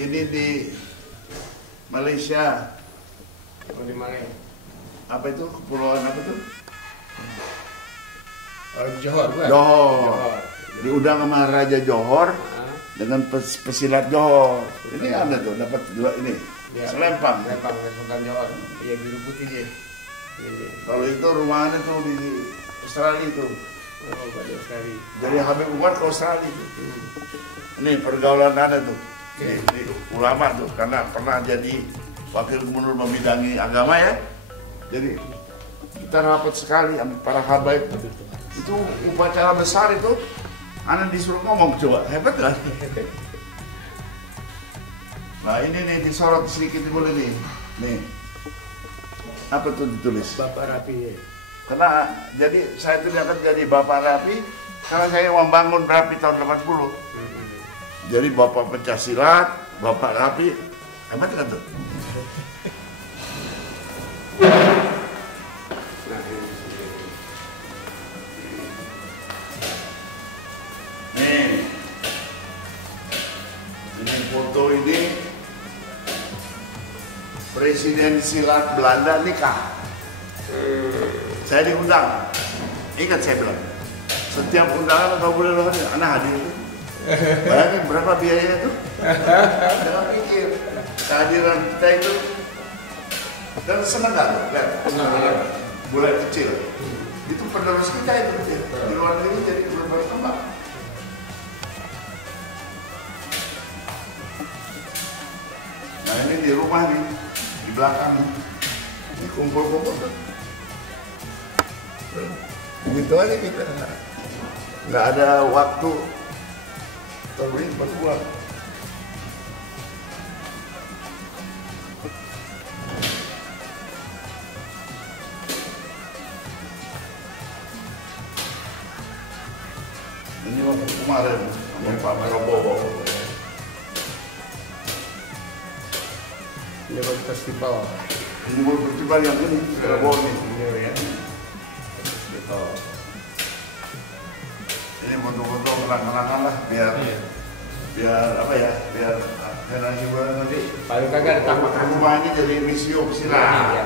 Ini di Malaysia. Oh, di mana? Apa itu? Kepulauan apa itu? Oh, Johor bukan? Johor. Diundang sama Raja Johor dengan pesilat Johor. Ini ada tuh, dapat dua ini. Ya, Selempang. Selempang Sultan Johor. Iya, biru putih dia. Ini. Kalau itu rumahnya tuh di Australia tuh. Oh, pada sekali. Dari Habib Umar ke Australia tuh. Ini pergaulan ada tuh. Ini ulama tuh, karena pernah jadi wakil gubernur membidangi agama ya. Jadi kita rapat sekali sama para habaib. Itu upacara besar itu, anak disuruh ngomong, coba hebat kan? Nah ini nih disorot sedikit boleh nih. Nih, apa tuh ditulis? Bapak Rapi ya. Karena jadi saya itu akan jadi Bapak Rapi karena saya membangun Rapi tahun 80. Jadi Bapak Pencaksilat, Bapak Rapi, hebat kan tuh? Nih, ini foto ini Presiden Silat Belanda nikah. Saya diundang, ingat saya bilang, setiap undangan atau boleh anak hadir. Bayangin berapa biayanya itu? Jangan pikir kehadiran kita itu dan senang gak tuh? Lihat, bulan kecil itu penerus kita itu di luar negeri jadi berkembang. Nah ini di rumah nih, di belakang nih, ini kumpul-kumpul tuh. Begitu aja kita, nggak ada waktu terus berbuat. Ini waktu kemarin sama Pak Prabowo. Ini baru festival. Ini baru festival yang ini Prabowo nih. Ini ya. Festival. Ini foto-foto kenang-kenangan lah biar apa ya, biar nanti Paling kagak ditambahkan rumah ini jadi museum silat. Ya.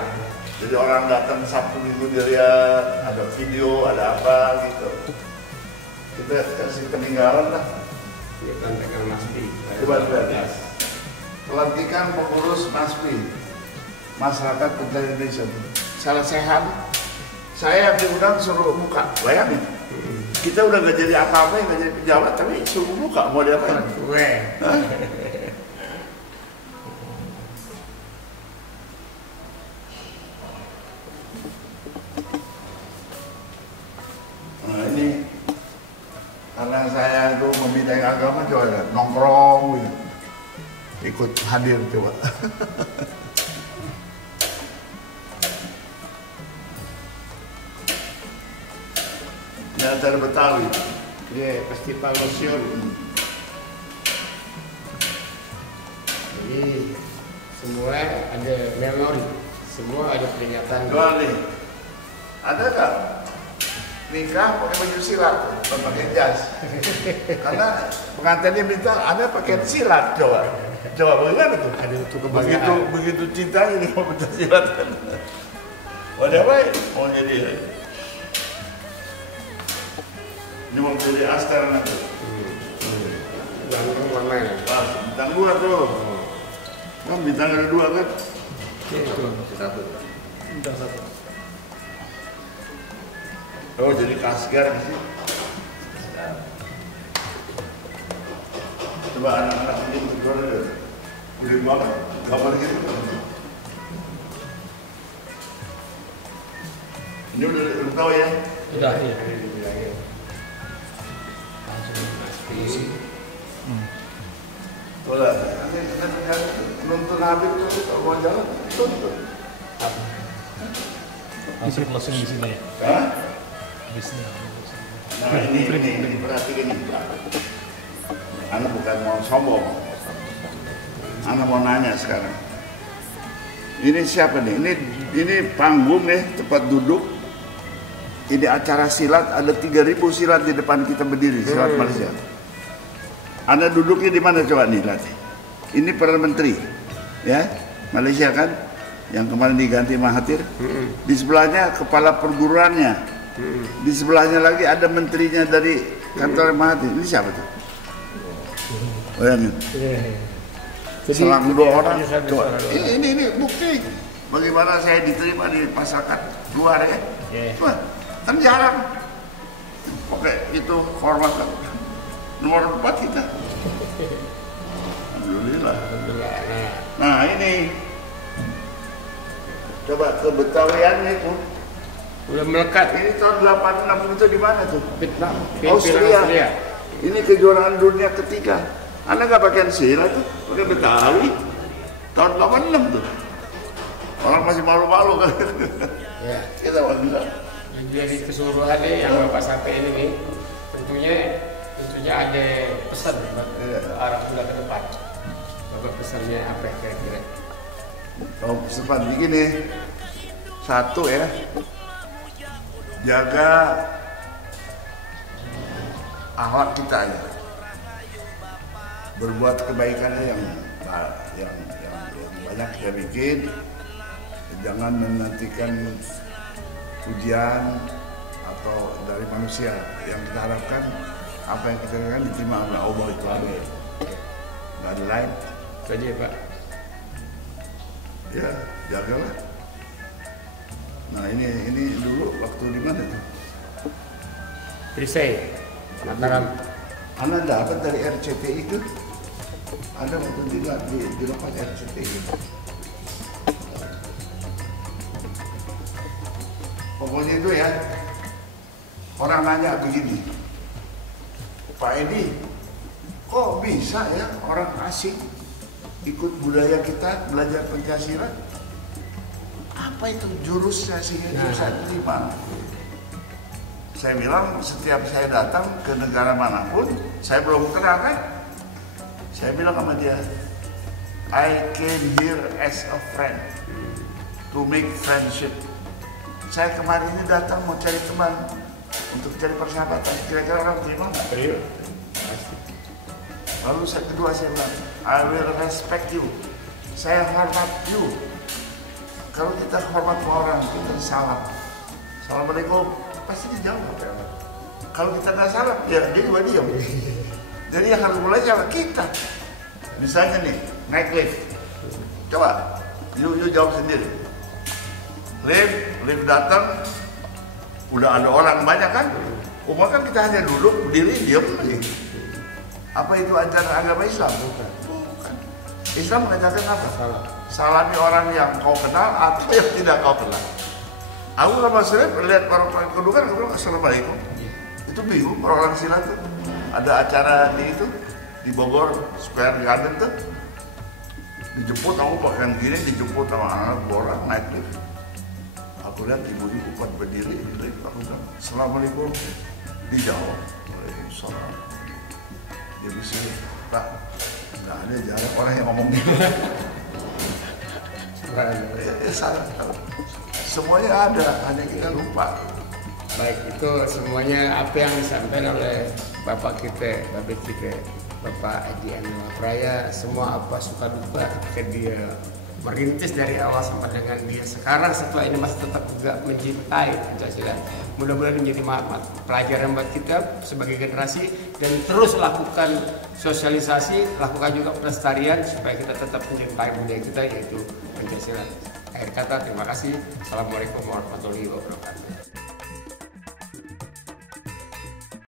Jadi orang datang Sabtu Minggu dia lihat, ada video, ada apa gitu. Kita kasih peninggalan lah. Ini pelantikan Masbi. Coba lihat. Pelantikan pengurus Masbi, Masyarakat Pencari Indonesia. Salah sehat. Saya diundang suruh buka, bayangin. Kita udah gak jadi apa-apa, gak jadi pejabat, tapi suruh buka, mau diapain? Nah ini, karena saya itu membidangi agama, coba lihat, nongkrong gitu. Ikut hadir coba. Ini acara Betawi. Iya, festival museum. Jadi semua ada memori, semua ada peringatan. Doa nih, ada nggak nikah pakai baju silat, bukan pakai jas? Karena pengantinnya minta ada pakai silat, coba bagaimana tuh? Ada untuk kebanggaan. Begitu cinta ini mau pencak silat. Wadah baik, mau jadi. Ini mau jadi askar nanti. Bintang mana ya? Bintang 2 tuh. Kan bintang ada 2 kan? Satu. Bintang 1. Oh jadi kasgar sih. Coba anak-anak ini berdua udah banget gambar gitu. Ini udah tahu ya? Udah iya. Boleh. Nanti nonton Habib tuh kalau mau jalan tuntut. Langsung closing di sini ya. Hah? Habisnya. Nah ini perhatikan ini. Anda bukan mau sombong. Anda mau nanya sekarang. Ini siapa nih? Ini panggung nih, tempat duduk. Ini acara silat, ada 3.000 silat di depan kita berdiri, silat Malaysia. Anda duduknya di mana coba nih, lihat. Ini Perdana Menteri, ya, Malaysia kan, yang kemarin diganti Mahathir. Di sebelahnya kepala perguruannya. Di sebelahnya lagi ada menterinya dari kantor Mahathir. Ini siapa tuh? Bayangin. Selang 2 orang. Coba. Ini bukti bagaimana saya diterima di masyarakat luar ya. Coba, kan jarang. Oke, itu hormat nomor 4 kita. Alhamdulillah. Nah ini coba kebetawian itu Udah melekat. ini tahun 86 itu di mana tuh? Vietnam. Austria. Ini kejuaraan dunia ketiga. Anda nggak pakai silat tuh, pakai Betawi. Tahun 86 tuh. Orang masih malu-malu kan. Ya. Kita bisa. Dari keseluruhannya yang Bapak sampaikan ini, tentunya ada pesan buat arah bulan ke depan. Bapak pesannya apa kira-kira? Kalau sempat begini, satu ya, jaga akhlak kita ya, berbuat kebaikannya yang banyak kita bikin, jangan menantikan pujian atau dari manusia. Yang kita harapkan apa yang kita lakukan diterima oleh Allah, itu aja, nggak ada lain. Itu aja ya Pak. Ya, jagalah. Nah ini dulu waktu di mana tuh? Trisay, Mataram. Anda dapat dari RCTI itu? Ada waktu di lepas RCTI. Pokoknya itu ya, orang nanya begini, Pak Edi, kok bisa ya orang asing ikut budaya kita, belajar Pancasila? Apa itu jurusnya sehingga bisa terima? Saya bilang setiap saya datang ke negara manapun, saya belum kenal kan? Saya bilang sama dia, I came here as a friend to make friendship. Saya kemarin ini datang mau cari teman untuk cari persahabatan. Kira-kira orang terima nggak? Terima. Lalu kedua saya bilang, I will respect you. Saya hormat you. Kalau kita hormat sama orang, kita salam. Assalamualaikum, pasti dijawab. Kalau kita nggak salam, ya dia juga diam. Jadi yang harus mulai sama kita. Misalnya nih, naik lift. Coba, you jawab sendiri. Lift datang, udah ada orang banyak kan? Umumnya kan kita hanya duduk, berdiri, diam lagi. Apa itu ajaran agama Islam? Bukan. Islam mengajarkan apa? Salami orang yang kau kenal atau yang tidak kau kenal. Aku sama Sri melihat orang kedua kan, aku bilang Assalamualaikum. Itu bingung orang silat tuh. Ada acara di Bogor Square Garden tuh. Dijemput, aku pakaian gini, dijemput sama anak orang naik lift. Aku lihat ibu-ibu kuat berdiri, aku bilang Assalamualaikum. Dijawab Waalaikumsalam. Dia bisa, Pak, nggak ada jarak orang yang ngomong gitu. Semuanya ada, hanya kita lupa. Baik, itu semuanya apa yang disampaikan oleh Bapak kita, Bapak kita, Bapak Edi Anwar Praya, semua apa suka duka ketika dia merintis dari awal sampai dengan dia sekarang setelah ini masih tetap juga mencintai Pancasila. Mudah-mudahan menjadi pelajaran buat kita sebagai generasi dan terus lakukan sosialisasi, lakukan juga pelestarian supaya kita tetap mencintai budaya kita yaitu Pancasila. Akhir kata, terima kasih. Assalamualaikum warahmatullahi wabarakatuh.